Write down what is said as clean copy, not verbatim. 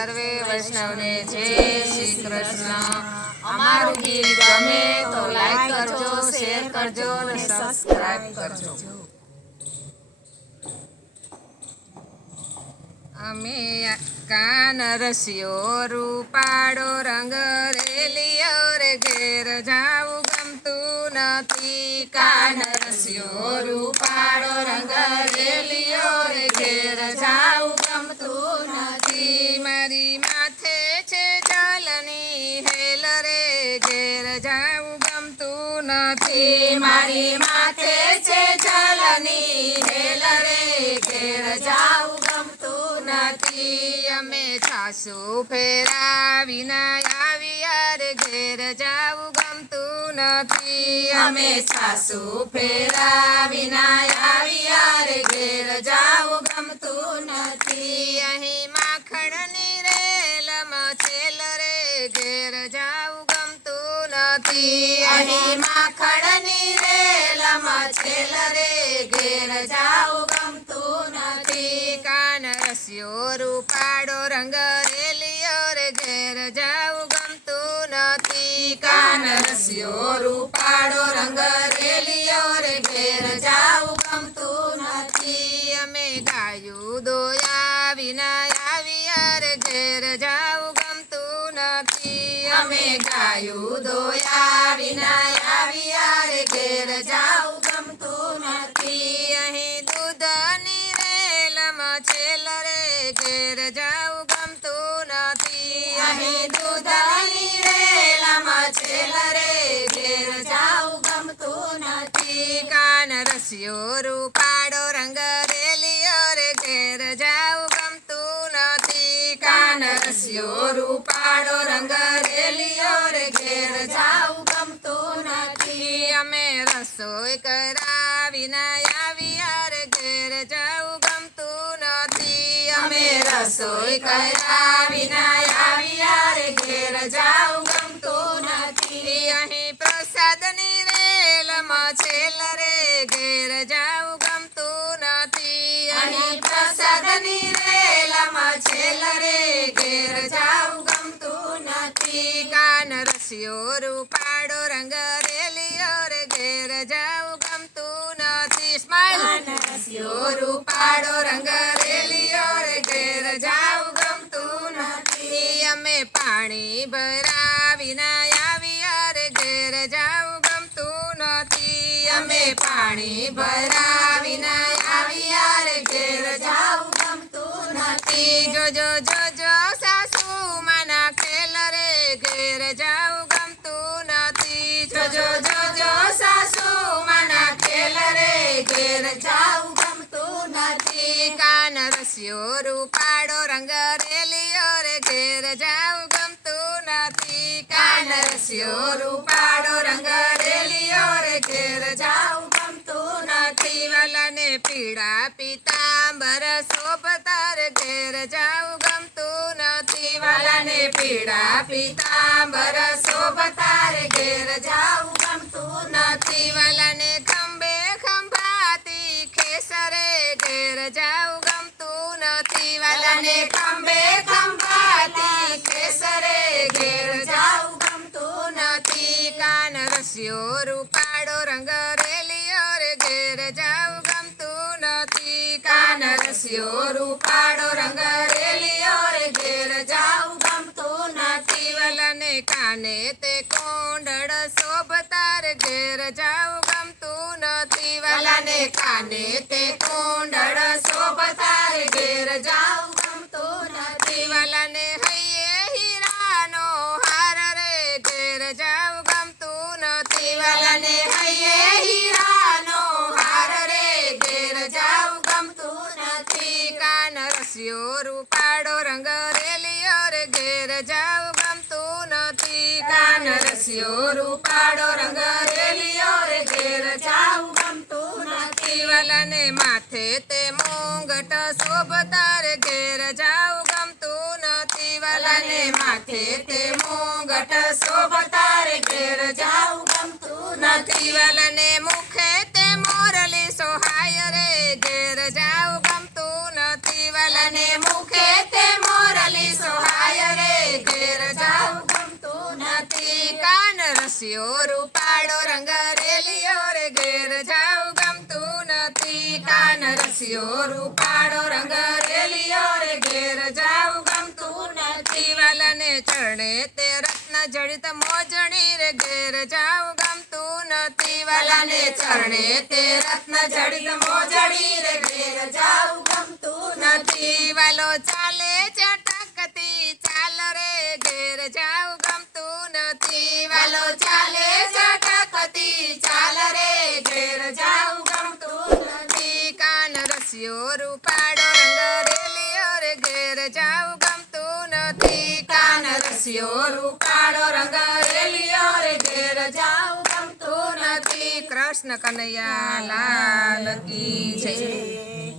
સર્વે વૈષ્ણવને જય શ્રી કૃષ્ણ। અમારું ગીત ગમે તો લાઈક કરજો, શેર કરજો અને સબસ્ક્રાઇબ કરજો। અમે કાન રસ્યો રૂપાળો રંગ રેલિયો રે ઘેર જાવું ગમતું નથી। કાન રસ્યો રૂપાળો રંગ રેલિયો રે ઘેર જાવું ગમતું નથી। મારી માથે છે જલની હેલ રે ઘેર જાવું ગમતું નથી। મારી માથે છે જલની હેલ રે ઘેર જાવું ગમતું નથી। અમે સાસુ ફેરાવીના આવ્યા રે ઘેર જાવું ગમતું નથી। અમે સાસુ ફેરાવીના આવ્યા રે ઘેર જાવું ગમતું નથી। અહીં માખણની રેલમાં છેલ રે ઘેર જાવું ગમતું નથી। અહીં માખણની રેલમાં છેલ રે ઘેર જાવું ગમતું નથી। કાન રસ્યો રૂપાળો રંગ રેલિયો રે ઘેર જાવું ગમતું નથી। કાન રસ્યો રૂપાળો રંગ રેલિયો રે ઘેર જાવું ગમતું નથી। અમે ગાયું દોયા વિના આવ્યા રે ઘેર જાવું ગમતું નથી। અમે ગાયું દોયા વિના આવ્યા રે ઘેર જાવું ગમતું નથી। અહીં દૂધની રેલમાં છેલ રે ઘેર જાવું ગમતું નથી। અહીં દૂધની રેલમાં છેલ રે ઘેર જાવું ગમતું નથી। કાન રસ્યો રૂપાળો રંગ રેલિયો રે ઘેર જાવું ગમતું નથી। કાન રસ્યો રૂપાળો રંગ રેલિયો રે ઘેર જાવું ગમતું નથી। અમે રસોઈ કરાવીના આવ્યા રે ઘેર જાવું ગમતું નથી। અમે રસોઈ કરાવીના આવ્યા રે ઘેર જાવું ગમતું નથી। અહીં પ્રસાદની રેલમાં છેલ રે ઘેર જાવું ગમતું નથી। અહીં પ્રસાદની રેલમાં છેલ રે ઘેર જાવું ગમતું નથી। કાન રસ્યો રૂપાળો રંગ રેલિયો રે ઘેર જાવું ગમતું નથી। સ્માઈલ। કાન રસ્યો રૂપાળો રંગ રેલિયો રે ઘેર જાવું ગમતું નથી। અમે પાણી ભરાવીના આવ્યા રે ઘેર જાવું ગમતું નથી। અમે પાણી ભરાવીના આવ્યા રે ઘેર જાવું ગમતું નથી। જોજો જોજો સાસુ માના ખેલ રે ઘેર જાવું ગમતું નથી। જોજો જોજો સાસુ માના ખેલ રે ઘેર જાવું ગમતું નથી। કાન રસ્યો રૂપાળો રંગ રેલિયો રે ઘેર જાવું ગમતું નથી। કાન રસ્યો રૂપાળો રંગ રેલિયો રે ઘેર જાવું ગમતું નથી। વાલાને પીળા પીતાંબર શોભતા રે ઘેર જાવું ગમતું નથી। વાલાને પીળા પીતાંબર શોભતા રે ઘેર જાવું ગમતું નથી। વાલાને ખંભે ખંભાતી ખેસરે ઘેર જાવું ગમતું નથી। વાલાને ખંભે ખંભાતી ખેસરે ઘેર જાવું ગમતું નથી। કાન રસ્યો રૂપાળો રંગ રેલિયો રે ઘેર જાવું ગમતું નથી। કાન રસ્યો રૂપાળો રંગ રેલિયો રે ઘેર જાવું ગમતું નથી। વાલાને કાને તે કોંડળ શોભતા રે ઘેર જાવું ગમતું નથી। વાલાને કાને તે કોંડળ શોભતા રે ઘેર જાવું ગમતું નથી। વાલાને હૈયે હીરાનો હાર રે ઘેર જાવું ગમતું નથી। વાલાને હૈયે હીરાનો હાર રે ઘેર જાવું ગમતું નથી। કાન રસ્યો રૂપાળો રંગ રેલિયો રે ઘેર જાવું ગમતું નથી। કાન રસ્યો રૂપાળો રંગ રેલિયો રે ઘેર જાવું ગમતું નથી। વાલાને માથે તે મુંગટ શોભતા રે ઘેર જાવું ગમતું નથી। વાલાને માથે તે મુંગટ શોભતા રે ઘેર જાવું ગમતું નથી। વાલાને મુખે તે મોરલી સોહાય રે ઘેર જાવું ગમતું નથી। વાલાને મુખે તે મોરલી સોહાય રસિયો રૂપાળો રંગ રેલિયો રે ઘેર જાઉં ગમતું નથી કાન રસિયો રૂપાળો રંગ રેલિયો રે ઘેર જાઉં ગમતું નથી વાલાને ચરણે તે રત્ન જડિત મોજણી રે ઘેર જાઉં ગમતું નથી વાલાને ચરણે તે રત્ન જડિત મોજણી રે ઘેર જાઉં ગમતું નથી વાલો ચાલે ચટકતી ચાલ રે ઘેર જાઉં ગમતું નથી વાલો ચાલે ચટકતી ચાલ રે ઘેર જાઉં ગમતું નથી કાન રસિયો રૂપાળો રંગ રેલિયો રે ઘેર જાઉં ગમતું નથી કાન રસિયો રૂપાળો રંગ રેલિયો રે ઘેર જાઉં ગમતું નથી કૃષ્ણ કનૈયા લાલ કી જય.